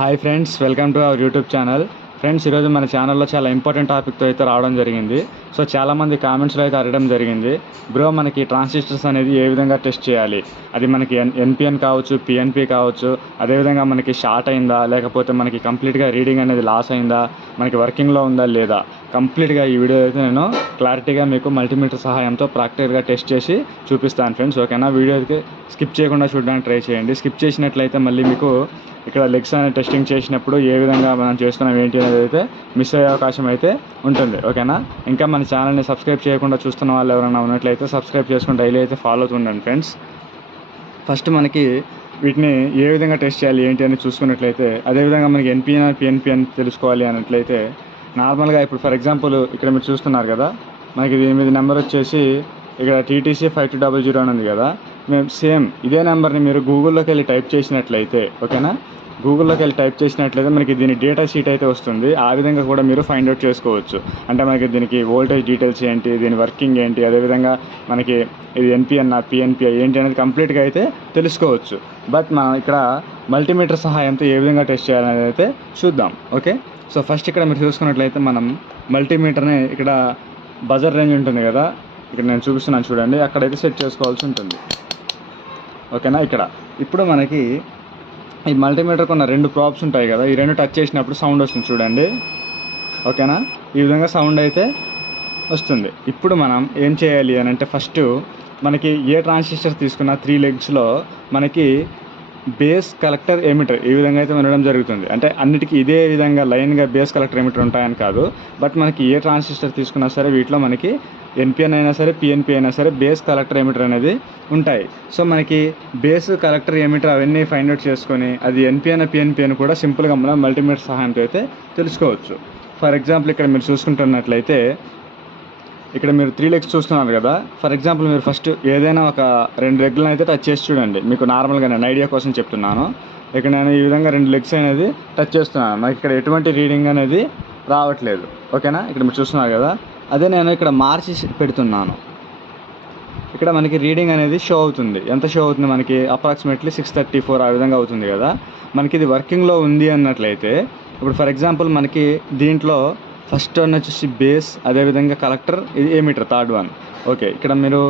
Hi friends, welcome to our YouTube channel. Friends, ఈరోజు మన ఛానల్లో చాలా ఇంపార్టెంట్ టాపిక్తో అయితే రావడం జరిగింది. సో చాలామంది కామెంట్స్లో అయితే అడగడం జరిగింది, బ్రో మనకి ట్రాన్సిస్టర్స్ అనేది ఏ విధంగా టెస్ట్ చేయాలి, అది మనకి ఎన్పిఎన్ కావచ్చు, పిఎన్పి కావచ్చు, అదేవిధంగా మనకి షార్ట్ అయిందా, లేకపోతే మనకి కంప్లీట్గా రీడింగ్ అనేది లాస్ అయిందా, మనకి వర్కింగ్లో ఉందా లేదా, కంప్లీట్గా ఈ వీడియో అయితే నేను క్లారిటీగా మీకు మల్టీమీటర్ సహాయంతో ప్రాక్టికల్గా టెస్ట్ చేసి చూపిస్తాను ఫ్రెండ్స్. ఓకేనా, వీడియోకి స్కిప్ చేయకుండా చూడడానికి ట్రై చేయండి. స్కిప్ చేసినట్లయితే మళ్ళీ మీకు ఇక్కడ లెగ్స్ అనేది టెస్టింగ్ చేసినప్పుడు ఏ విధంగా మనం చేస్తున్నాం ఏంటి అనేది అయితే మిస్ అయ్యే అవకాశం అయితే ఉంటుంది. ఓకేనా, ఇంకా మన ఛానల్ని సబ్స్క్రైబ్ చేయకుండా చూస్తున్న వాళ్ళు ఎవరైనా ఉన్నట్లయితే సబ్స్క్రైబ్ చేసుకుని డైలీ అయితే ఫాలో అవుతుండండి ఫ్రెండ్స్. ఫస్ట్ మనకి వీటిని ఏ విధంగా టెస్ట్ చేయాలి ఏంటి అని చూసుకున్నట్లయితే, అదేవిధంగా మనకి ఎన్పిఎన్ పిఎన్పి అని తెలుసుకోవాలి అన్నట్లయితే, నార్మల్గా ఇప్పుడు ఫర్ ఎగ్జాంపుల్ ఇక్కడ మీరు చూస్తున్నారు కదా, మనకి దీని మీద నెంబర్ వచ్చేసి ఇక్కడ TTC 5200 అని ఉంది కదా. మేము సేమ్ ఇదే నెంబర్ని మీరు గూగుల్లోకి వెళ్ళి టైప్ చేసినట్లయితే, ఓకేనా, గూగుల్లోకి వెళ్ళి టైప్ చేసినట్లయితే మనకి దీని డేటా షీట్ అయితే వస్తుంది. ఆ విధంగా కూడా మీరు ఫైండ్ అవుట్ చేసుకోవచ్చు. అంటే మనకి దీనికి వోల్టేజ్ డీటెయిల్స్ ఏంటి, దీని వర్కింగ్ ఏంటి, అదేవిధంగా మనకి ఇది ఎన్పిఎన్ పిఎన్పి ఏంటి అనేది కంప్లీట్గా అయితే తెలుసుకోవచ్చు. బట్ మనం ఇక్కడ మల్టీమీటర్ సహాయంతో ఏ విధంగా టెస్ట్ చేయాలనేది అయితే చూద్దాం. ఓకే, సో ఫస్ట్ ఇక్కడ మీరు చూసుకున్నట్లయితే మనం మల్టీమీటర్ని ఇక్కడ బజర్ రేంజ్ ఉంటుంది కదా, ఇక్కడ నేను చూపిస్తున్నాను చూడండి, అక్కడైతే సెట్ చేసుకోవాల్సి ఉంటుంది. ఓకేనా, ఇక్కడ ఇప్పుడు మనకి ఈ మల్టీమీటర్కి ఉన్న రెండు ప్రాప్స్ ఉంటాయి కదా, ఈ రెండు టచ్ చేసినప్పుడు సౌండ్ వస్తుంది చూడండి. ఓకేనా, ఈ విధంగా సౌండ్ అయితే వస్తుంది. ఇప్పుడు మనం ఏం చేయాలి అని అంటే, ఫస్ట్ మనకి ఏ ట్రాన్సిస్టర్ తీసుకున్న 3 లెగ్స్లో మనకి బేస్ కలెక్టర్ ఎమిటర్ ఈ విధంగా అయితే ఉండడం జరుగుతుంది. అంటే అన్నిటికీ ఇదే విధంగా లైన్గా బేస్ కలెక్టర్ ఎమిటర్ ఉంటాయని కాదు, బట్ మనకి ఏ ట్రాన్సిస్టర్ తీసుకున్నా సరే వీటిలో మనకి ఎన్పిఎన్ అయినా సరే పిఎన్పి అయినా సరే బేస్ కలెక్టర్ ఎమిటర్ అనేది ఉంటాయి. సో మనకి బేస్ కలెక్టర్ ఎమిటర్ అవన్నీ ఫైండ్ అవుట్ చేసుకొని అది ఎన్పిఎన్ పిఎన్పి అని కూడా సింపుల్గా మనం మల్టీమీటర్ సహాయంతో అయితే తెలుసుకోవచ్చు. ఫర్ ఎగ్జాంపుల్ ఇక్కడ మీరు చూసుకుంటున్నట్లయితే, ఇక్కడ మీరు 3 లెగ్స్ చూస్తున్నారు కదా. ఫర్ ఎగ్జాంపుల్ మీరు ఫస్ట్ ఏదైనా ఒక 2 లెగ్లను అయితే టచ్ చేసి చూడండి. మీకు నార్మల్గా నేను ఐడియా కోసం చెప్తున్నాను. ఇక్కడ నేను ఈ విధంగా 2 లెగ్స్ అనేది టచ్ చేస్తున్నాను. నాకు ఇక్కడ ఎటువంటి రీడింగ్ అనేది రావట్లేదు. ఓకేనా, ఇక్కడ మీరు చూస్తున్నారు కదా, అదే నేను ఇక్కడ మార్చి పెడుతున్నాను. ఇక్కడ మనకి రీడింగ్ అనేది షో అవుతుంది. ఎంత షో అవుతుంది మనకి? అప్రాక్సిమేట్లీ 634 ఆ విధంగా అవుతుంది కదా. మనకి ఇది వర్కింగ్లో ఉంది అన్నట్లయితే, ఇప్పుడు ఫర్ ఎగ్జాంపుల్ మనకి దీంట్లో ఫస్ట్ వన్ వచ్చేసి బేస్, అదేవిధంగా కలెక్టర్, ఇది ఎమిటర్ థర్డ్ వన్. ఓకే, ఇక్కడ మీరు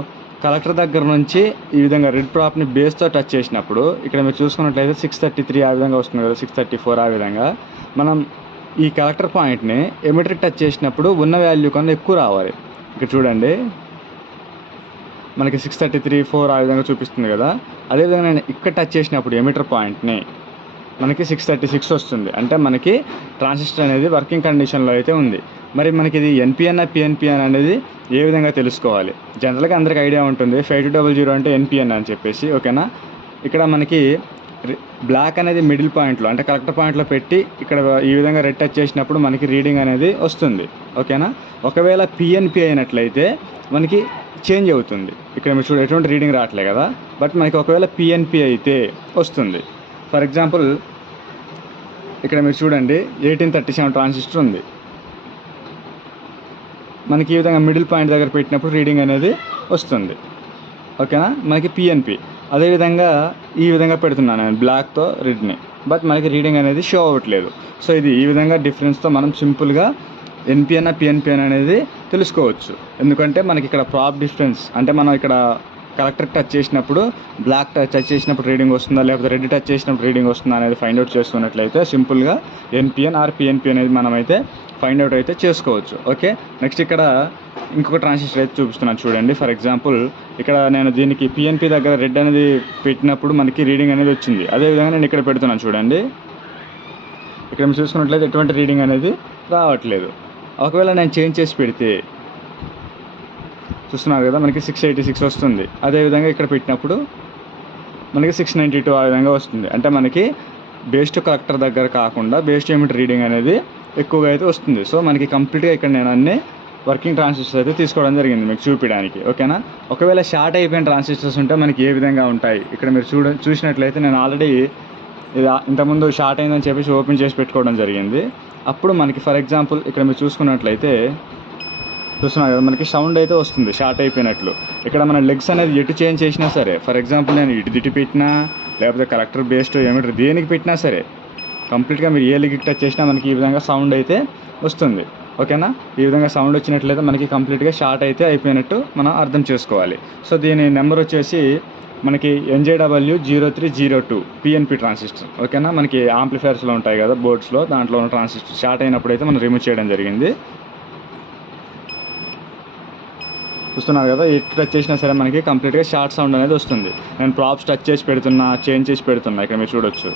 కలెక్టర్ దగ్గర నుంచి ఈ విధంగా రెడ్ ప్రాప్ని బేస్తో టచ్ చేసినప్పుడు ఇక్కడ మీరు చూసుకున్నట్లయితే 633 ఆ విధంగా వస్తుంది కదా, 634 ఆ విధంగా. మనం ఈ కలెక్టర్ పాయింట్ని ఎమిటర్కి టచ్ చేసినప్పుడు ఉన్న వాల్యూ కన్నా ఎక్కువ రావాలి. ఇక్కడ చూడండి, మనకి 633.4 ఆ విధంగా చూపిస్తుంది కదా. అదేవిధంగా నేను ఇక్కడ టచ్ చేసినప్పుడు ఎమిటర్ పాయింట్ని మనకి 636 వస్తుంది. అంటే మనకి ట్రాన్సిస్టర్ అనేది వర్కింగ్ కండిషన్లో అయితే ఉంది. మరి మనకి ఇది ఎన్పిఎన్ పిఎన్పి అనేది ఏ విధంగా తెలుసుకోవాలి? జనరల్గా అందరికీ ఐడియా ఉంటుంది 5200 అంటే ఎన్పిఎన్ అని చెప్పేసి. ఓకేనా, ఇక్కడ మనకి బ్లాక్ అనేది మిడిల్ పాయింట్లో అంటే కలెక్టర్ పాయింట్లో పెట్టి ఇక్కడ ఈ విధంగా రెడ్ టచ్ చేసినప్పుడు మనకి రీడింగ్ అనేది వస్తుంది. ఓకేనా, ఒకవేళ పిఎన్పి అయినట్లయితే మనకి చేంజ్ అవుతుంది. ఇక్కడ మీరు చూడ ఎటువంటి రీడింగ్ రావట్లే కదా, బట్ మనకి ఒకవేళ పిఎన్పి అయితే వస్తుంది. ఫర్ ఎగ్జాంపుల్ ఇక్కడ మీరు చూడండి 1837 ట్రాన్సిస్టర్ ఉంది. మనకి ఈ విధంగా మిడిల్ పాయింట్ దగ్గర పెట్టినప్పుడు రీడింగ్ అనేది వస్తుంది. ఓకేనా, మనకి పిఎన్పి అదేవిధంగా ఈ విధంగా పెడుతున్నాను నేను బ్లాక్తో రెడ్ని, బట్ మనకి రీడింగ్ అనేది షో అవ్వట్లేదు. సో ఇది ఈ విధంగా డిఫరెన్స్తో మనం సింపుల్గా ఎన్పిఎన్ పిఎన్పి అనేది తెలుసుకోవచ్చు. ఎందుకంటే మనకి ఇక్కడ ప్రాప్ డిఫరెన్స్ అంటే మనం ఇక్కడ కలెక్టర్ టచ్ చేసినప్పుడు బ్లాక్ టచ్ చేసినప్పుడు రీడింగ్ వస్తుందా, లేకపోతే రెడ్ టచ్ చేసినప్పుడు రీడింగ్ వస్తుందా అనేది ఫైండ్ అవుట్ చేసుకున్నట్లయితే సింపుల్గా ఎన్పిఎన్ పిఎన్పి అనేది మనమైతే ఫైండ్ అవుట్ అయితే చేసుకోవచ్చు. ఓకే, నెక్స్ట్ ఇక్కడ ఇంకొక ట్రాన్సిస్టర్ అయితే చూపిస్తున్నాను చూడండి. ఫర్ ఎగ్జాంపుల్ ఇక్కడ నేను దీనికి పిఎన్పి దగ్గర రెడ్ అనేది పెట్టినప్పుడు మనకి రీడింగ్ అనేది వచ్చింది. అదేవిధంగా నేను ఇక్కడ పెడుతున్నాను చూడండి, ఇక్కడ మీరు చూసుకున్నట్లయితే ఎటువంటి రీడింగ్ అనేది రావట్లేదు. ఒకవేళ నేను చేంజ్ చేసి పెడితే చూస్తున్నారు కదా, మనకి 686 వస్తుంది. అదేవిధంగా ఇక్కడ పెట్టినప్పుడు మనకి 692 ఆ విధంగా వస్తుంది. అంటే మనకి బేస్ టు కలెక్టర్ దగ్గర కాకుండా బేస్ టు ఎమిటర్ రీడింగ్ అనేది ఎక్కువగా అయితే వస్తుంది. సో మనకి కంప్లీట్గా ఇక్కడ నేను అన్ని వర్కింగ్ ట్రాన్సిస్టర్స్ అయితే తీసుకోవడం జరిగింది మీకు చూపించడానికి. ఓకేనా, ఒకవేళ షార్ట్ అయిపోయిన ట్రాన్సిస్టర్స్ ఉంటే మనకి ఏ విధంగా ఉంటాయి ఇక్కడ మీరు చూసినట్లయితే నేను ఆల్రెడీ ఇది ఇంతకుముందు షార్ట్ అయిందని చెప్పేసి ఓపెన్ చేసి పెట్టుకోవడం జరిగింది. అప్పుడు మనకి ఫర్ ఎగ్జాంపుల్ ఇక్కడ మీరు చూసుకున్నట్లయితే చూస్తున్నారు కదా, మనకి సౌండ్ అయితే వస్తుంది షార్ట్ అయిపోయినట్లు. ఇక్కడ మన లెగ్స్ అనేది ఎటు చేంజ్ చేసినా సరే, ఫర్ ఎగ్జాంపుల్ నేను ఇటు పెట్టినా లేకపోతే కలెక్టర్ బేస్డ్ ఎమిటర్ దేనికి పెట్టినా సరే కంప్లీట్గా మీరు ఏ లెగ్కి టచ్ చేసినా మనకి ఈ విధంగా సౌండ్ అయితే వస్తుంది. ఓకేనా? ఈ విధంగా సౌండ్ వచ్చినట్లయితే మనకి కంప్లీట్గా షార్ట్ అయితే అయిపోయినట్టు మనం అర్థం చేసుకోవాలి. సో దీని నెంబర్ వచ్చేసి మనకి NJW0302 PNP ట్రాన్సిస్టర్. ఓకేనా? మనకి యాంప్లిఫైయర్స్లో ఉంటాయి కదా బోర్డ్స్లో, దాంట్లో ఉన్న ట్రాన్సిస్టర్ షార్ట్ అయినప్పుడు అయితే మనం రిమూవ్ చేయడం జరిగింది. చూస్తున్నారు కదా, ఇటు టచ్ చేసినా సరే మనకి కంప్లీట్గా షార్ట్ సౌండ్ అనేది వస్తుంది. నేను ప్రాప్స్ టచ్ చేసి పెడుతున్నా, చేంజ్ చేసి పెడుతున్నా, ఇక్కడ మీరు చూడొచ్చు.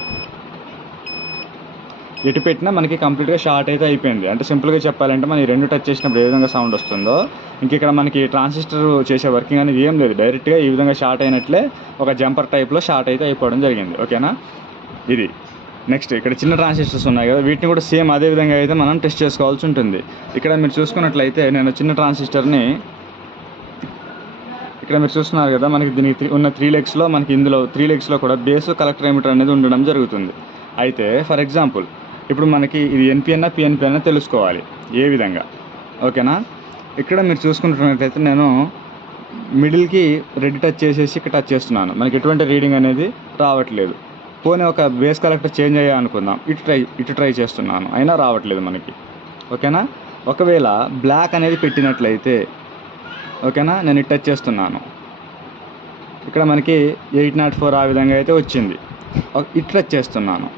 ఎటు పెట్టినా మనకి కంప్లీట్గా షార్ట్ అయితే అయిపోయింది. అంటే సింపుల్గా చెప్పాలంటే మనం ఈ రెండు టచ్ చేసినప్పుడు ఏ విధంగా సౌండ్ వస్తుందో, ఇంక ఇక్కడ మనకి ట్రాన్సిస్టర్ చేసే వర్కింగ్ అనేది ఏం లేదు, డైరెక్ట్గా ఈ విధంగా షార్ట్ అయినట్లే ఒక జంపర్ టైప్లో షార్ట్ అయితే అయిపోవడం జరిగింది. ఓకేనా? ఇది నెక్స్ట్ ఇక్కడ చిన్న ట్రాన్సిస్టర్స్ ఉన్నాయి కదా, వీటిని కూడా సేమ్ అదే విధంగా అయితే మనం టెస్ట్ చేసుకోవాల్సి ఉంటుంది. ఇక్కడ మీరు చూసుకున్నట్లయితే నేను చిన్న ట్రాన్సిస్టర్ని ఇక్కడ మీరు చూస్తున్నారు కదా, మనకి దీనికి ఉన్న 3 లెగ్స్లో మనకి ఇందులో 3 లెగ్స్లో కూడా బేస్ కలెక్టర్ ఎమిటర్ అనేది ఉండడం జరుగుతుంది. అయితే ఫర్ ఎగ్జాంపుల్ ఇప్పుడు మనకి ఇది NPN PNP అన్న తెలుసుకోవాలి ఏ విధంగా. ఓకేనా? ఇక్కడ మీరు చూసుకుంటున్నట్లయితే నేను మిడిల్కి రెడ్ టచ్ చేసేసి ఇక్కడ టచ్ చేస్తున్నాను, మనకి ఎటువంటి రీడింగ్ అనేది రావట్లేదు. పోనీ ఒక బేస్ కలెక్టర్ చేంజ్ అయ్యా అనుకుందాం, ఇటు ట్రై చేస్తున్నాను, అయినా రావట్లేదు మనకి. ఓకేనా? ఒకవేళ బ్లాక్ అనేది పెట్టినట్లయితే, ఓకేనా, నేను ఇటు టచ్ చేస్తున్నాను, ఇక్కడ మనకి 804 ఆ విధంగా అయితే వచ్చింది. ఇటు టచ్ చేస్తున్నాను,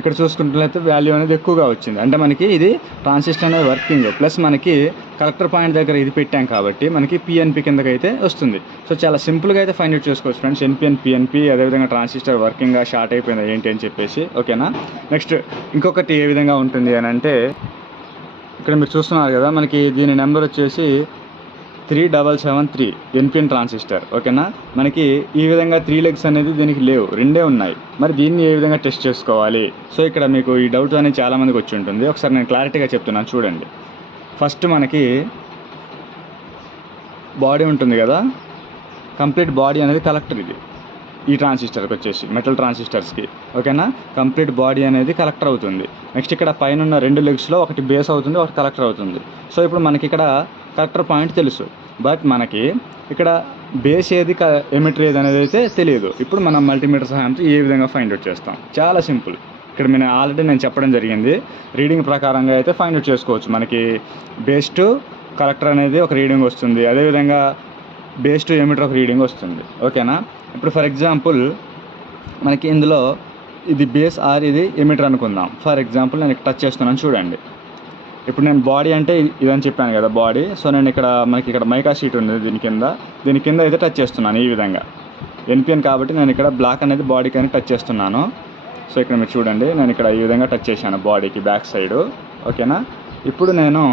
ఇక్కడ చూసుకున్నట్లయితే వాల్యూ అనేది ఎక్కువగా వచ్చింది. అంటే మనకి ఇది ట్రాన్సిస్టర్ అనేది వర్కింగ్, ప్లస్ మనకి కలెక్టర్ పాయింట్ దగ్గర ఇది పెట్టాం కాబట్టి మనకి PNP కిందకి అయితే వస్తుంది. సో చాలా సింపుల్గా అయితే ఫైండ్ అవుట్ చేసుకోవచ్చు ఫ్రెండ్స్, NPN PNP, అదేవిధంగా ట్రాన్సిస్టర్ వర్కింగ్గా షార్ట్ అయిపోయింది ఏంటి అని చెప్పేసి. ఓకేనా? నెక్స్ట్ ఇంకొకటి ఏ విధంగా ఉంటుంది అని అంటే, ఇక్కడ మీరు చూస్తున్నారు కదా, మనకి దీని నెంబర్ వచ్చేసి 3773 NPN ట్రాన్సిస్టర్. ఓకేనా? మనకి ఈ విధంగా 3 లెగ్స్ అనేది దీనికి లేవు, రెండే ఉన్నాయి. మరి దీన్ని ఏ విధంగా టెస్ట్ చేసుకోవాలి? సో ఇక్కడ మీకు ఈ డౌట్ అనేది చాలామందికి వచ్చి ఉంటుంది. ఒకసారి నేను క్లారిటీగా చెప్తున్నాను చూడండి. ఫస్ట్ మనకి బాడీ ఉంటుంది కదా, కంప్లీట్ బాడీ అనేది కలెక్టర్. ఇది ఈ ట్రాన్సిస్టర్కి వచ్చేసి మెటల్ ట్రాన్సిస్టర్స్కి. ఓకేనా? కంప్లీట్ బాడీ అనేది కలెక్టర్ అవుతుంది. నెక్స్ట్ ఇక్కడ పైన ఉన్న 2 లెగ్స్లో ఒకటి బేస్ అవుతుంది, ఒకటి కలెక్టర్ అవుతుంది. సో ఇప్పుడు మనకి ఇక్కడ కలెక్టర్ పాయింట్ తెలుసు, బట్ మనకి ఇక్కడ బేస్ ఏది ఎమిటర్ ఏది అనేది అయితే తెలియదు. ఇప్పుడు మనం మల్టీమీటర్ సహాయంతో ఏ విధంగా ఫైండ్ అవుట్ చేస్తాం? చాలా సింపుల్. ఇక్కడ ఆల్రెడీ నేను చెప్పడం జరిగింది, రీడింగ్ ప్రకారంగా అయితే ఫైండ్ అవుట్ చేసుకోవచ్చు. మనకి బేస్ టు కలెక్టర్ అనేది ఒక రీడింగ్ వస్తుంది, అదేవిధంగా బేస్ టు ఎమిటర్ ఒక రీడింగ్ వస్తుంది. ఓకేనా? ఇప్పుడు ఫర్ ఎగ్జాంపుల్ మనకి ఇందులో ఇది బేస్ ఆర్ ఇది ఎమిటర్ అనుకుందాం. ఫర్ ఎగ్జాంపుల్ నేను ఇక్కడ టచ్ చేస్తున్నాను చూడండి. ఇప్పుడు నేను బాడీ అంటే ఇదని చెప్పాను కదా బాడీ. సో నేను మనకి ఇక్కడ మైకా షీట్ ఉంది, దీని కింద అయితే టచ్ చేస్తున్నాను ఈ విధంగా. NPN కాబట్టి నేను ఇక్కడ బ్లాక్ అనేది బాడీకి అని టచ్ చేస్తున్నాను. సో ఇక్కడ మీరు చూడండి, నేను ఇక్కడ ఈ విధంగా టచ్ చేశాను బాడీకి బ్యాక్ సైడు. ఓకేనా? ఇప్పుడు నేను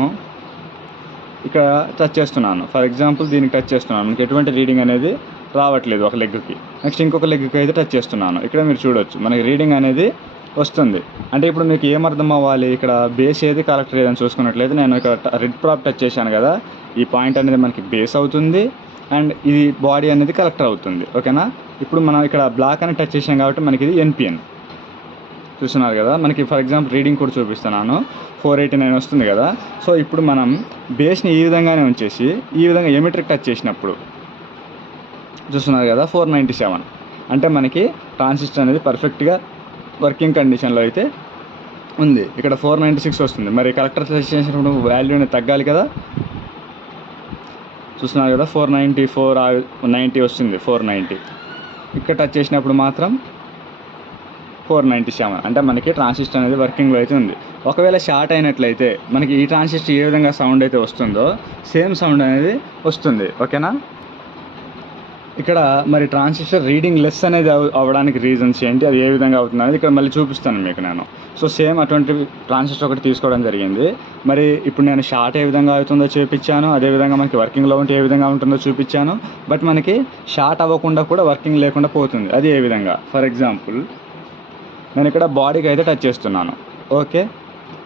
ఇక్కడ టచ్ చేస్తున్నాను, ఫర్ ఎగ్జాంపుల్ దీనికి టచ్ చేస్తున్నాను, మనకి ఎటువంటి రీడింగ్ అనేది రావట్లేదు ఒక లెగ్కి. నెక్స్ట్ ఇంకొక లెగ్కి అయితే టచ్ చేస్తున్నాను, ఇక్కడ మీరు చూడొచ్చు మనకి రీడింగ్ అనేది వస్తుంది. అంటే ఇప్పుడు మీకు ఏమర్థం అవ్వాలి, ఇక్కడ బేస్ ఏది కలెక్టర్ ఏదని చూసుకున్నట్లయితే నేను ఇక్కడ రెడ్ ప్రాప్ టచ్ చేశాను కదా, ఈ పాయింట్ అనేది మనకి బేస్ అవుతుంది అండ్ ఇది బాడీ అనేది కలెక్టర్ అవుతుంది. ఓకేనా? ఇప్పుడు మనం ఇక్కడ బ్లాక్ అని టచ్ చేసాం కాబట్టి మనకి ఇది NPN. చూస్తున్నారు కదా, మనకి ఫర్ ఎగ్జాంపుల్ రీడింగ్ కూడా చూపిస్తున్నాను, 489 వస్తుంది కదా. సో ఇప్పుడు మనం బేస్ని ఈ విధంగానే ఉంచేసి ఈ విధంగా ఎమిటర్కి టచ్ చేసినప్పుడు చూస్తున్నారు కదా 497, అంటే మనకి ట్రాన్సిస్టర్ అనేది పర్ఫెక్ట్గా వర్కింగ్ కండిషన్లో అయితే ఉంది. ఇక్కడ 496 వస్తుంది. మరి కలెక్టర్ టచ్ చేసినప్పుడు వాల్యూ అనేది తగ్గాలి కదా. చూస్తున్నారు కదా 494 90 వస్తుంది, 490. ఇక్కడ టచ్ చేసినప్పుడు మాత్రం 497, అంటే మనకి ట్రాన్సిస్టర్ అనేది వర్కింగ్లో అయితే ఉంది. ఒకవేళ షార్ట్ అయినట్లయితే మనకి ఈ ట్రాన్సిస్టర్ ఏ విధంగా సౌండ్ అయితే వస్తుందో సేమ్ సౌండ్ అనేది వస్తుంది. ఓకేనా? ఇక్కడ మరి ట్రాన్సిస్టర్ రీడింగ్ లెస్ అనేది అవ్వడానికి రీజన్స్ ఏంటి, అది ఏ విధంగా అవుతుంది అనేది ఇక్కడ మళ్ళీ చూపిస్తాను మీకు నేను. సో సేమ్ అటువంటి ట్రాన్సిస్టర్ ఒకటి తీసుకోవడం జరిగింది. మరి ఇప్పుడు నేను షార్ట్ ఏ విధంగా అవుతుందో చూపించాను, అదేవిధంగా మనకి వర్కింగ్లో ఉంటే ఏ విధంగా ఉంటుందో చూపించాను. బట్ మనకి షార్ట్ అవ్వకుండా కూడా వర్కింగ్ లేకుండా పోతుంది, అది ఏ విధంగా. ఫర్ ఎగ్జాంపుల్ నేను ఇక్కడ బాడీకి అయితే టచ్ చేస్తున్నాను, ఓకే,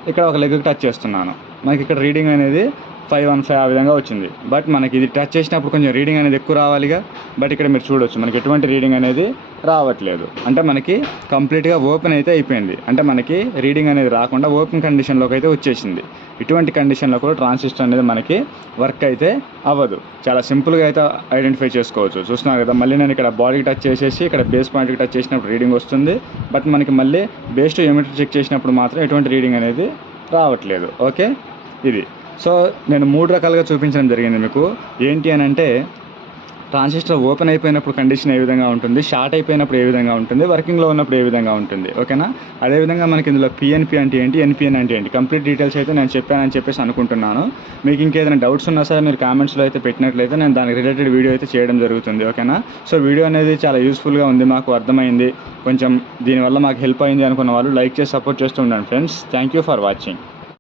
ఇక్కడ ఒక లెగ్కి టచ్ చేస్తున్నాను, మనకి ఇక్కడ రీడింగ్ అనేది 515 ఆ విధంగా వచ్చింది. బట్ మనకి ఇది టచ్ చేసినప్పుడు కొంచెం రీడింగ్ అనేది ఎక్కువ రావాలిగా. బట్ ఇక్కడ మీరు చూడొచ్చు మనకి ఎటువంటి రీడింగ్ అనేది రావట్లేదు. అంటే మనకి కంప్లీట్గా ఓపెన్ అయితే అయిపోయింది. అంటే మనకి రీడింగ్ అనేది రాకుండా ఓపెన్ కండిషన్లోకి అయితే వచ్చేసింది. ఇటువంటి కండిషన్లో కూడా ట్రాన్సిస్టర్ అనేది మనకి వర్క్ అయితే అవ్వదు. చాలా సింపుల్గా అయితే ఐడెంటిఫై చేసుకోవచ్చు. చూస్తున్నారు కదా, మళ్ళీ నేను ఇక్కడ బాడీకి టచ్ చేసేసి ఇక్కడ బేస్ పాయింట్కి టచ్ చేసినప్పుడు రీడింగ్ వస్తుంది. బట్ మనకి మళ్ళీ బేస్ టు ఎమిటర్ చెక్ చేసినప్పుడు మాత్రం ఎటువంటి రీడింగ్ అనేది రావట్లేదు. ఓకే, ఇది. సో నేను 3 రకాలుగా చూపించడం జరిగింది మీకు. ఏంటి అని అంటే ట్రాన్సిస్టర్ ఓపెన్ అయిపోయినప్పుడు కండిషన్ ఏ విధంగా ఉంటుంది, షార్ట్ అయిపోయినప్పుడు ఏ విధంగా ఉంటుంది, వర్కింగ్లో ఉన్నప్పుడు ఏ విధంగా ఉంటుంది. ఓకేనా. అదేవిధంగా మనకి ఇందులో పిఎన్పి అంటే ఏంటి, ఎన్పిఎన్ అంటే ఏంటి, కంప్లీట్ డీటెయిల్స్ అయితే నేను చెప్పానని చెప్పేసి అనుకుంటున్నాను. మీకు ఇంకేదైనా డౌట్స్ ఉన్నా సరే మీరు కామెంట్స్లో అయితే పెట్టినట్లయితే నేను దానికి రిలేటెడ్ వీడియో అయితే చేయడం జరుగుతుంది. ఓకేనా. సో వీడియో అనేది చాలా యూస్ఫుల్గా ఉంది, మాకు అర్థమైంది, కొంచెం దీనివల్ల మాకు హెల్ప్ అయింది అనుకున్న వాళ్ళు లైక్ చేసి సపోర్ట్ చేస్తూ ఉండండి friends. Thank you for watching.